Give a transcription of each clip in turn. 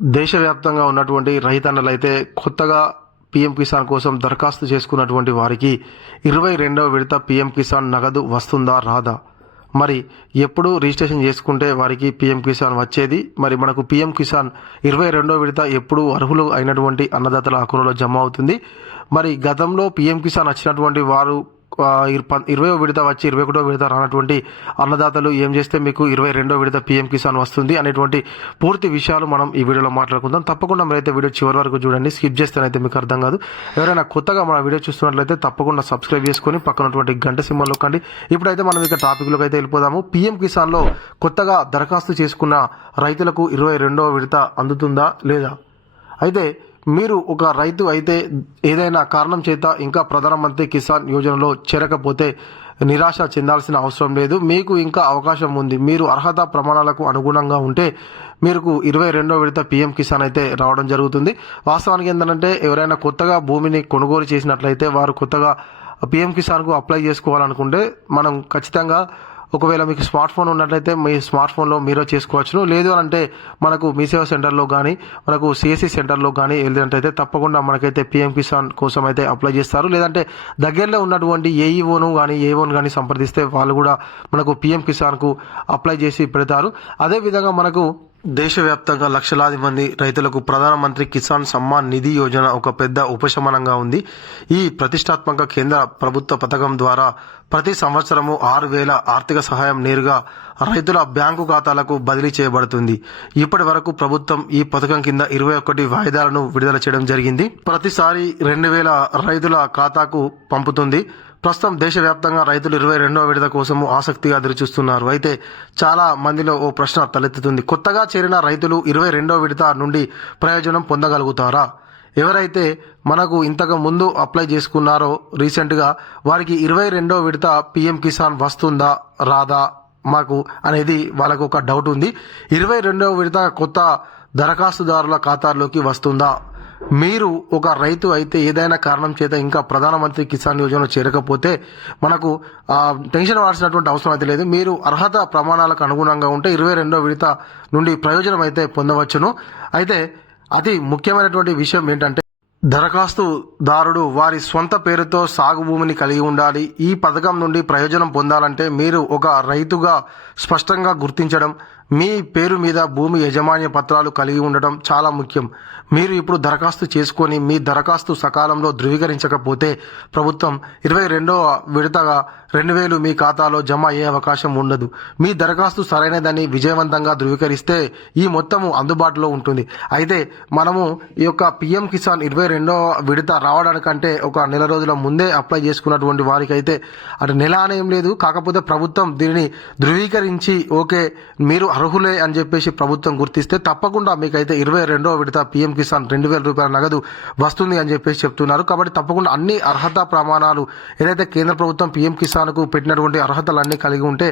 దేశవ్యాప్తంగా ఉన్నటువంటి రైతన్నలైతే కొత్తగా పీఎం కిసాన్ కోసం దరఖాస్తు చేసుకున్నటువంటి వారికి 22వ విడత పీఎం కిసాన్ నగదు వస్తుందా రాదా? మరి ఎప్పుడు రిజిస్ట్రేషన్ చేసుకుంటే వారికి పీఎం కిసాన్ వచ్చేది? మరి మనకు పీఎం కిసాన్ 22వ విడత ఎప్పుడు అర్హులు అయినటువంటి అన్నదాతల అకౌంట్లో జమ అవుతుంది? మరి గతంలో పీఎం కిసాన్ వచ్చినటువంటి వారు 20వ విడత వచ్చి 21వ విడత రానటువంటి అన్నదాతలు ఏం చేస్తే మీకు 22వ విడత పీఎం కిసాన్ వస్తుంది అనేటువంటి పూర్తి విషయాలు మనం ఈ వీడియోలో మాట్లాడుకుందాం. తప్పకుండా మీరైతే వీడియో చివరి వరకు చూడండి. స్కిప్ చేస్తేనైతే మీకు అర్థం కాదు. ఎవరైనా కొత్తగా మన వీడియో చూస్తున్నట్లయితే తప్పకుండా సబ్స్క్రైబ్ చేసుకొని పక్కనటువంటి గంట సింబల్ నొక్కండి. ఇప్పుడైతే మనం ఇక టాపిక్లోకి అయితే వెళ్ళిపోదాము. పీఎం కిసాన్లో కొత్తగా దరఖాస్తు చేసుకున్న రైతులకు 22వ విడత అందుతుందా లేదా? అయితే మీరు ఒక రైతు అయితే ఏదైనా కారణం చేత ఇంకా ప్రధానమంత్రి కిసాన్ యోజనలో చేరకపోతే నిరాశ చెందాల్సిన అవసరం లేదు. మీకు ఇంకా అవకాశం ఉంది. మీరు అర్హత ప్రమాణాలకు అనుగుణంగా ఉంటే మీకు 22వ విడత పీఎం కిసాన్ అయితే రావడం జరుగుతుంది. వాస్తవానికి ఏంటంటే ఎవరైనా కొత్తగా భూమిని కొనుగోలు చేసినట్లయితే వారు కొత్తగా పీఎం కిసాన్కు అప్లై చేసుకోవాలనుకుంటే మనం ఖచ్చితంగా ఒకవేళ మీకు స్మార్ట్ ఫోన్ ఉన్నట్లయితే మీ స్మార్ట్ ఫోన్లో మీరే చేసుకోవచ్చును. లేదు అంటే మనకు మీ సేవా సెంటర్లో కానీ మనకు సిఎస్సి సెంటర్లో కానీ వెళ్ళినట్టయితే తప్పకుండా మనకైతే పీఎం కిసాన్ కోసం అయితే అప్లై చేస్తారు. లేదంటే దగ్గరలో ఉన్నటువంటి ఏఈఓను కానీ ఏఓను కానీ సంప్రదిస్తే వాళ్ళు కూడా మనకు పీఎం కిసాన్కు అప్లై చేసి పెడతారు. అదేవిధంగా మనకు దేశవ్యాప్తంగా లక్షలాది మంది రైతులకు ప్రధానమంత్రి కిసాన్ సమ్మాన్ నిధి యోజన ఒక పెద్ద ఉపశమనంగా ఉంది. ఈ ప్రతిష్టాత్మక కేంద్ర ప్రభుత్వ పథకం ద్వారా ప్రతి సంవత్సరము 6,000 ఆర్థిక సహాయం నేరుగా రైతుల బ్యాంకు ఖాతాలకు బదిలీ చేయబడుతుంది. ఇప్పటి వరకు ప్రభుత్వం ఈ పథకం కింద 21 వాయిదాలను విడుదల చేయడం జరిగింది. ప్రతిసారి 2,000 రైతుల ఖాతాకు పంపుతుంది. ప్రస్తుతం దేశవ్యాప్తంగా రైతులు 22వ విడత కోసము ఆసక్తిగా ఎదురుచూస్తున్నారు. అయితే చాలా మందిలో ఓ ప్రశ్న తలెత్తుతుంది. కొత్తగా చేరిన రైతులు 22వ విడత నుండి ప్రయోజనం పొందగలుగుతారా? ఎవరైతే మనకు ఇంతకు ముందు అప్లై చేసుకున్నారో రీసెంట్గా వారికి 22వ విడత పీఎం కిసాన్ వస్తుందా రాదా మాకు అనేది వాళ్ళకు ఒక డౌట్ ఉంది. 22వ విడత కొత్త దరఖాస్తుదారుల ఖాతాల్లోకి వస్తుందా? మీరు ఒక రైతు అయితే ఏదైనా కారణం చేత ఇంకా ప్రధానమంత్రి కిసాన్ యోజనలో చేరకపోతే మనకు టెన్షన్ పడాల్సినటువంటి అవసరం అయితే లేదు. మీరు అర్హత ప్రమాణాలకు అనుగుణంగా ఉంటే 22వ విడత నుండి ప్రయోజనం అయితే పొందవచ్చును. అయితే అతి ముఖ్యమైనటువంటి విషయం ఏంటంటే దరఖాస్తుదారుడు వారి స్వంత పేరుతో సాగు భూమిని కలిగి ఉండాలి. ఈ పథకం నుండి ప్రయోజనం పొందాలంటే మీరు ఒక రైతుగా స్పష్టంగా గుర్తించడం, మీ పేరు మీద భూమి యాజమాన్య పత్రాలు కలిగి ఉండటం చాలా ముఖ్యం. మీరు ఇప్పుడు దరఖాస్తు చేసుకొని మీ దరఖాస్తు సకాలంలో ధృవీకరించకపోతే ప్రభుత్వం 22వ విడతగా 2,000 మీ ఖాతాలో జమ అయ్యే అవకాశం ఉండదు. మీ దరఖాస్తు సరైనదని విజయవంతంగా ధృవీకరిస్తే ఈ మొత్తము అందుబాటులో ఉంటుంది. అయితే మనము ఈ యొక్క పీఎం కిసాన్ 22వ విడత రావడానికంటే ఒక నెల రోజుల ముందే అప్లై చేసుకున్నటువంటి వారికి అయితే అటు నెల అనేం లేదు. కాకపోతే ప్రభుత్వం దీనిని ధృవీకరించి ఓకే మీరు అర్హులే అని చెప్పేసి ప్రభుత్వం గుర్తిస్తే తప్పకుండా మీకైతే 22వ విడత పీఎం కిసాన్ 2,000 రూపాయల నగదు వస్తుంది అని చెప్పేసి చెప్తున్నారు. కాబట్టి తప్పకుండా అన్ని అర్హత ప్రమాణాలు ఏదైతే కేంద్ర ప్రభుత్వం పీఎం కిసాన్కు పెట్టినటువంటి అర్హతలన్నీ కలిగి ఉంటే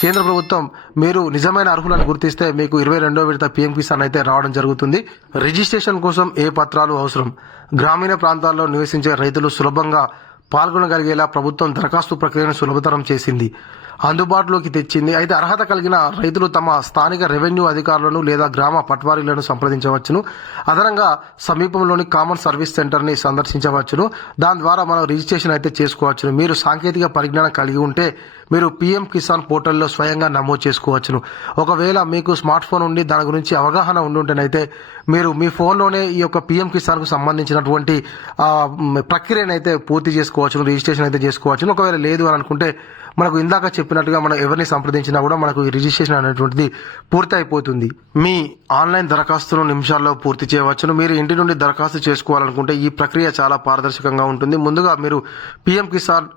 కేంద్ర ప్రభుత్వం మీరు నిజమైన అర్హులను గుర్తిస్తే మీకు 22వ విడత పీఎం కిసాన్ అయితే రావడం జరుగుతుంది. రిజిస్ట్రేషన్ కోసం ఏ పత్రాలు అవసరం? గ్రామీణ ప్రాంతాల్లో నివసించే రైతులు సులభంగా పాల్గొనగలిగేలా ప్రభుత్వం దరఖాస్తు ప్రక్రియను సులభతరం చేసింది, అందుబాటులోకి తెచ్చింది. అయితే అర్హత కలిగిన రైతులు తమ స్థానిక రెవెన్యూ అధికారులను లేదా గ్రామ పట్వారీలను సంప్రదించవచ్చును. అదనంగా సమీపంలోని కామన్ సర్వీస్ సెంటర్ని సందర్శించవచ్చును. దాని ద్వారా మనం రిజిస్ట్రేషన్ అయితే చేసుకోవచ్చును. మీరు సాంకేతిక పరిజ్ఞానం కలిగి ఉంటే మీరు పీఎం కిసాన్ పోర్టల్లో స్వయంగా నమోదు చేసుకోవచ్చును. ఒకవేళ మీకు స్మార్ట్ ఫోన్ ఉండి దాని గురించి అవగాహన ఉండుంటేనైతే మీరు మీ ఫోన్లోనే ఈ యొక్క పీఎం కిసాన్కు సంబంధించినటువంటి ప్రక్రియనైతే పూర్తి చేసుకోవచ్చును, రిజిస్ట్రేషన్ అయితే చేసుకోవచ్చును. ఒకవేళ లేదు అని అనుకుంటే మనకు ఇందాక చెప్పినట్టుగా మనం ఎవరిని సంప్రదించినా కూడా మనకు ఈ రిజిస్ట్రేషన్ అనేటువంటిది పూర్తి అయిపోతుంది. మీ ఆన్లైన్ దరఖాస్తును నిమిషాల్లో పూర్తి చేయవచ్చును. మీరు ఇంటి నుండి దరఖాస్తు చేసుకోవాలనుకుంటే ఈ ప్రక్రియ చాలా పారదర్శకంగా ఉంటుంది. ముందుగా మీరు పీఎం కిసాన్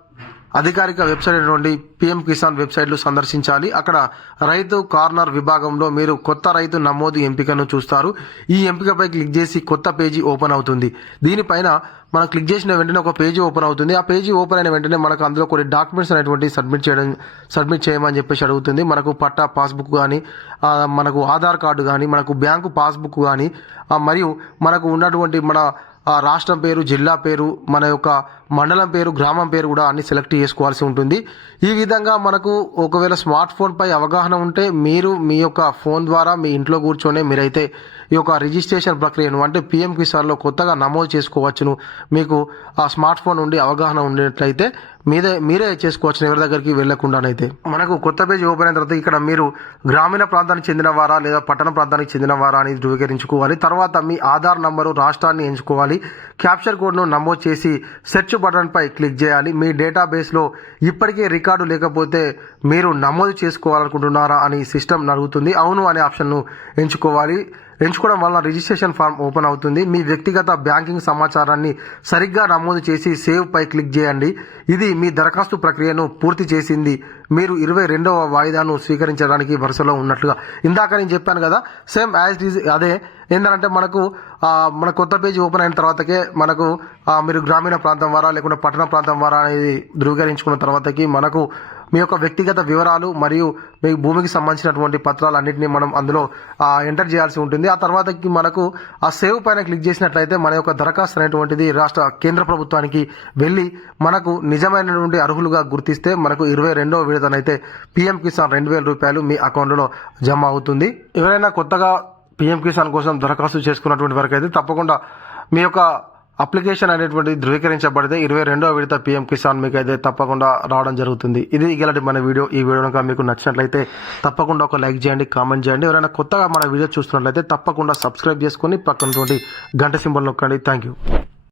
అధికారిక వెబ్సైట్ అయినటువంటి పీఎం కిసాన్ వెబ్సైట్లు సందర్శించాలి. అక్కడ రైతు కార్నర్ విభాగంలో మీరు కొత్త రైతు నమోదు ఎంపికను చూస్తారు. ఈ ఎంపికపై క్లిక్ చేసి కొత్త పేజీ ఓపెన్ అవుతుంది. దీనిపైన మనం క్లిక్ చేసిన వెంటనే ఒక పేజీ ఓపెన్ అవుతుంది. ఆ పేజీ ఓపెన్ అయిన వెంటనే మనకు అందులో కొన్ని డాక్యుమెంట్స్ అనేటువంటి సబ్మిట్ చేయమని చెప్పేసి అడుగుతుంది. మనకు పట్టా పాస్బుక్ కానీ మనకు ఆధార్ కార్డు కానీ మనకు బ్యాంకు పాస్బుక్ కానీ మరియు మనకు ఉన్నటువంటి మన రాష్ట్రం పేరు, జిల్లా పేరు, మన యొక్క మండలం పేరు, గ్రామం పేరు కూడా అన్ని సెలెక్ట్ చేసుకోవాల్సి ఉంటుంది. ఈ విధంగా మనకు ఒకవేళ స్మార్ట్ ఫోన్ పై అవగాహన ఉంటే మీరు మీ యొక్క ఫోన్ ద్వారా మీ ఇంట్లో కూర్చొని మీరైతే ఈ యొక్క రిజిస్ట్రేషన్ ప్రక్రియను అంటే పిఎం కిసాన్లో కొత్తగా నమోదు చేసుకోవచ్చును. మీకు ఆ స్మార్ట్ ఫోన్ ఉండి అవగాహన ఉండేట్లయితే మీరే చేసుకోవచ్చు, ఎవరి దగ్గరికి వెళ్లకుండానైతే. మనకు కొత్త పేజ్ ఓపెన్ అయిన తర్వాత ఇక్కడ మీరు గ్రామీణ ప్రాంతానికి చెందినవారా లేదా పట్టణ ప్రాంతానికి చెందినవారా అని ధృవీకరించుకోవాలి. తర్వాత మీ ఆధార్ నంబరు, రాష్ట్రాన్ని ఎంచుకోవాలి. క్యాప్చర్ కోడ్ను నమోదు చేసి సెర్చ్ బటన్ పై క్లిక్ చేయాలి. మీ డేటాబేస్లో ఇప్పటికే రికార్డు లేకపోతే మీరు నమోదు చేసుకోవాలనుకుంటున్నారా అని సిస్టమ్ అడుగుతుంది. అవును అనే ఆప్షన్ను ఎంచుకోవాలి. ఎంచుకోవడం వల్ల రిజిస్ట్రేషన్ ఫామ్ ఓపెన్ అవుతుంది. మీ వ్యక్తిగత బ్యాంకింగ్ సమాచారాన్ని సరిగ్గా నమోదు చేసి సేవ్ పై క్లిక్ చేయండి. ఇది మీ దరఖాస్తు ప్రక్రియను పూర్తి చేసింది. మీరు 22వ వాయిదాను స్వీకరించడానికి వరుసలో ఉన్నట్లుగా. ఇందాక నేను చెప్పాను కదా, సేమ్ యాజ్ ఈజ్ అదే. ఏంటంటే మన కొత్త పేజీ ఓపెన్ అయిన తర్వాతకే మనకు మీరు గ్రామీణ ప్రాంతం వారా లేకుంటే పట్టణ ప్రాంతం వారా అనేది ధృవీకరించుకున్న తర్వాతకి మనకు మీ యొక్క వ్యక్తిగత వివరాలు మరియు మీ భూమికి సంబంధించినటువంటి పత్రాలన్నింటినీ మనం అందులో ఎంటర్ చేయాల్సి ఉంటుంది. ఆ తర్వాతకి మనకు ఆ సేవ్ పైన క్లిక్ చేసినట్లయితే మన యొక్క దరఖాస్తు అనేటువంటిది కేంద్ర ప్రభుత్వానికి వెళ్ళి మనకు నిజమైనటువంటి అర్హులుగా గుర్తిస్తే మనకు 22వ విడతనైతే పిఎం కిసాన్ 2,000 రూపాయలు మీ అకౌంట్లో జమ అవుతుంది. ఎవరైనా కొత్తగా పిఎం కిసాన్ కోసం దరఖాస్తు చేసుకున్నటువంటి వరకు అయితే తప్పకుండా మీ యొక్క అప్లికేషన్ అనేటువంటి ధృవీకరించబడితే 22వ విడత పిఎం కిసాన్ మీకు అయితే తప్పకుండా రావడం జరుగుతుంది. ఇది ఇలాంటి మన వీడియో. ఈ వీడియో కనుక మీకు నచ్చినట్లయితే తప్పకుండా ఒక లైక్ చేయండి, కామెంట్ చేయండి. ఎవరైనా కొత్తగా మన వీడియో చూస్తున్నట్లయితే తప్పకుండా సబ్స్క్రైబ్ చేసుకొని పక్కనటువంటి గంట సింబల్ నొక్కండి. Thank you.